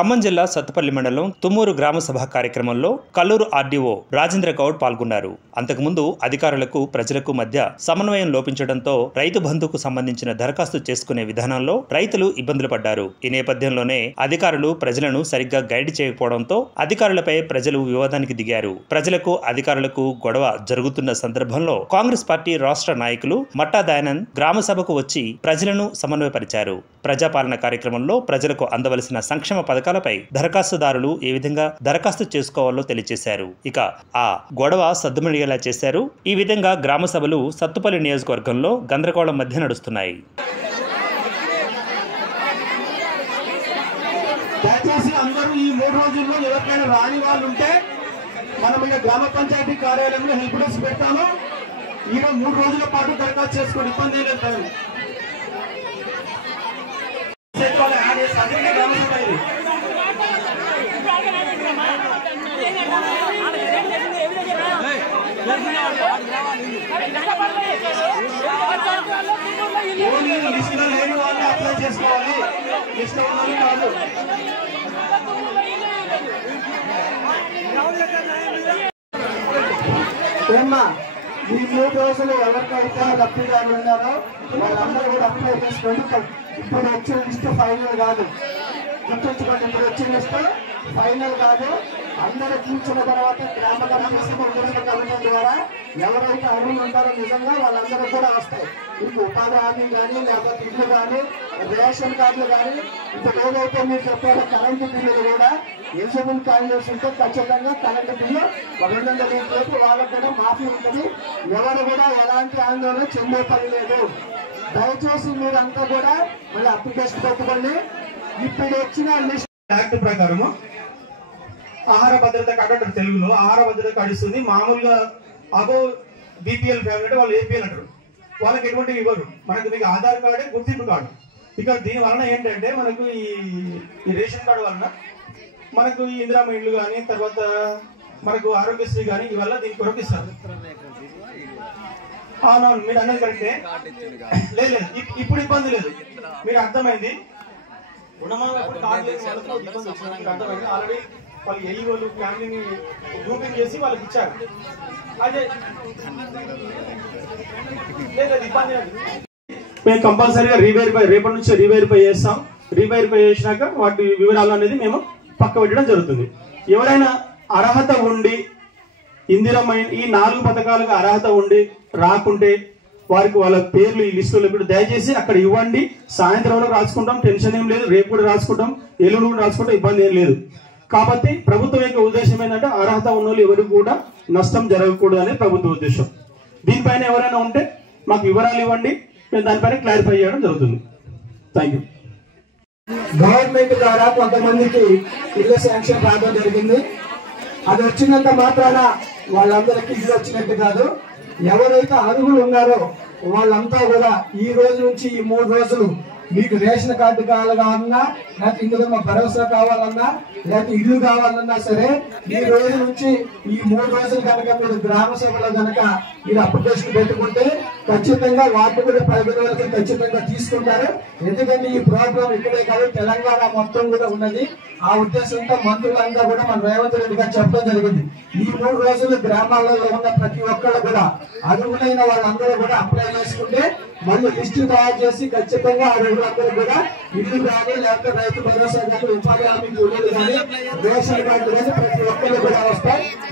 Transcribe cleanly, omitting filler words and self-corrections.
ఖమ్మం జిల్లా సత్తుపల్లి మండలం తుమ్మూరు గ్రామ సభ కార్యక్రమంలో కల్లూరు ఆర్డీఓ రాజేంద్ర గౌడ్ పాల్గొన్నారు. అంతకుముందు అధికారులకు ప్రజలకు మధ్య సమన్వయం లోపించడంతో రైతు బంధుకు సంబంధించిన దరఖాస్తు చేసుకునే విధానంలో రైతులు ఇబ్బందులు పడ్డారు. ఈ నేపథ్యంలోనే అధికారులు ప్రజలను సరిగ్గా గైడ్ చేయకపోవడంతో అధికారులపై ప్రజలు వివాదానికి దిగారు. ప్రజలకు అధికారులకు గొడవ జరుగుతున్న సందర్భంలో కాంగ్రెస్ పార్టీ రాష్ట్ర నాయకులు మట్టా దయానంద్ గ్రామ సభకు వచ్చి ప్రజలను సమన్వయపరిచారు. ప్రజాపాలన కార్యక్రమంలో ప్రజలకు అందవలసిన సంక్షేమ పథకాలపై దరఖాస్తుదారులు ఏ విధంగా దరఖాస్తు చేసుకోవాలో తెలియజేశారు. ఇక ఆ గొడవ సద్దుమణిగేలా చేశారు. ఈ విధంగా గ్రామ సభలు సత్తుపల్లి నియోజకవర్గంలో గందరగోళం మధ్య నడుస్తున్నాయి. దయచేసి అందరూ ఈ 3 రోజుల్లో ఎవరికైనా రాని వాళ్ళు ఉంటే మనం ఇక గ్రామ పంచాయతీ కార్యాలయంలో హెల్ప్ డెస్క్ పెడతాము. ఈయన 3 రోజుల పాటు దరఖాస్తు చేసుకోండి, ఇబ్బంది లేదు. లిస్టులో లేని వాళ్ళు అప్లై చేసుకోవాలి, లిస్టులో ఉన్నది కాదు. ఏమ్మా ఈ 3 రోజులు ఎవరికైతే లబ్ధిదారులు ఉన్నారో వాళ్ళందరూ కూడా అప్లై చేసుకోండి. ఇప్పుడు వచ్చిన లిస్ట్ ఫైనల్ కాదు, గుర్తుంచుకోండి. ఇప్పుడు వచ్చిన లిస్ట్ ఫైనల్ కాదు. అందరూ కూర్చున్న తర్వాత గ్రామ కమిటీ ద్వారా ఎవరైతే అర్హులు ఉంటారో నిజంగా వాళ్ళందరూ కూడా వస్తాయి. మీకు ఉపాధి హామీ కానీ, లేకపోతే ఇల్లు కానీ, రేషన్ కార్డులు కానీ, ఇప్పుడు ఏదైతే మీరు చెప్పారో కరెంటు బిల్లులు కూడా ఎలిజిబుల్ క్యాండిడేట్స్ ఉంటే ఖచ్చితంగా కరెంటు బిల్లు 200 యూనిట్లకు వాళ్ళకు కూడా మాఫీ ఉంటుంది. ఎవరు కూడా ఎలాంటి ఆందోళన చెందే పని లేదు. దయచేసి మీరంతా కూడా మళ్ళీ అప్లికేషన్ పెట్టుకోండి. ఇప్పుడు వచ్చిన లిస్ట్ యాక్ట్ ప్రకారము ఆహార భద్రత కార్డు అంటారు, తెలుగులో ఆహార భద్రత కార్డు ఇస్తుంది. మామూలుగా అబో బీపీఎల్ ఫ్యామిలీ వాళ్ళు ఏపీఎల్ అంటారు, వాళ్ళకి ఎటువంటి ఇవ్వరు. మనకు మీకు ఆధార్ కార్డే గుర్తింపు కార్డు. ఇక దీని వలన ఏంటంటే మనకు ఈ రేషన్ కార్డు వలన మనకు ఈ ఇందిరామ ఇళ్ళు కానీ, తర్వాత మనకు ఆరోగ్యశ్రీ కానీ ఇవల్ల దీని కొరకు ఇస్తారు. అవునవును, మీరు అన్నది కరెక్టే. లేదు లేదు, ఇప్పుడు ఇబ్బంది లేదు, మీరు అర్థమైంది. ఆల్రెడీ వాళ్ళు ఏ వాళ్ళు ఫ్యామిలీని గ్రూపింగ్ చేసి వాళ్ళకి ఇచ్చారు. అదే లేదు, ఇబ్బంది లేదు. మేము కంపల్సరీగా రీవెరిఫై రేపటి నుంచి రీవెరిఫై చేస్తాం. రీవెరిఫై చేసినాక వాటి వివరాలు అనేది మేము పక్క పెట్టడం జరుగుతుంది. ఎవరైనా అర్హత ఉండి ఇందిరమ్మ ఈ 4 పథకాలకు అర్హత ఉండి రాకుంటే వారికి వాళ్ళ పేర్లు ఈ లిస్టులో ఇప్పుడు దయచేసి అక్కడ ఇవ్వండి. సాయంత్రం వరకు రాసుకుంటాం, టెన్షన్ ఏం లేదు. రేపు కూడా రాసుకుంటాం, ఎల్లుండి కూడా రాసుకుంటాం, ఇబ్బంది ఏం లేదు. కాబట్టి ప్రభుత్వం యొక్క ఉద్దేశం ఏంటంటే అర్హత ఉన్న వాళ్ళు ఎవరికి కూడా నష్టం జరగకూడదు అనేది ప్రభుత్వ ఉద్దేశం. దీనిపైన ఎవరైనా ఉంటే మాకు వివరాలు ఇవ్వండి, మేము దానిపైన క్లారిఫై చేయడం జరుగుతుంది. Thank you. గవర్నమెంట్ ద్వారా కొంతమందికి ఇళ్ల శాంక్షన్ రావడం జరిగింది. అది వచ్చినంత మాత్రాన వాళ్ళందరికీ ఇల్లు వచ్చినట్టు కాదు. ఎవరైతే అర్హులు ఉన్నారో వాళ్ళంతా కూడా ఈ రోజు నుంచి ఈ 3 రోజులు మీకు రేషన్ కార్డు కావాలన్నా, లేకపోతే ఇందులో భరోసా కావాలన్నా, లేకపోతే ఇల్లు కావాలన్నా సరే ఈ రోజు నుంచి ఈ 3 రోజులు కనుక మీరు గ్రామ సభలో కనుక మీరు అప్లికేషన్ పెట్టుకుంటే ఖచ్చితంగా వాటిని కూడా పరిగణలోకి ఖచ్చితంగా తీసుకుంటారు. ఎందుకంటే ఈ ప్రోగ్రాం ఇక్కడే కాదు, తెలంగాణ మొత్తం కూడా ఉన్నది. ఆ ఉద్దేశంతో మంత్రులంతా కూడా మన రేవంత్ రెడ్డి గారు చెప్పడం జరిగింది. ఈ 3 రోజులు గ్రామాలలో ఉన్న ప్రతి ఒక్కళ్ళు కూడా అర్హులైన వాళ్ళందరూ కూడా అప్లై చేసుకుంటే మళ్ళీ లిస్టు తయారు చేసి ఖచ్చితంగా అర్హులందరూ కూడా ఇల్లు కానీ, లేకపోతే రైతు భరోసా కానీ, ఉపాధి హామీ కూలీలు కానీ, రేషన్ కార్డు కానీ ప్రతి ఒక్కళ్ళు కూడా వస్తారు.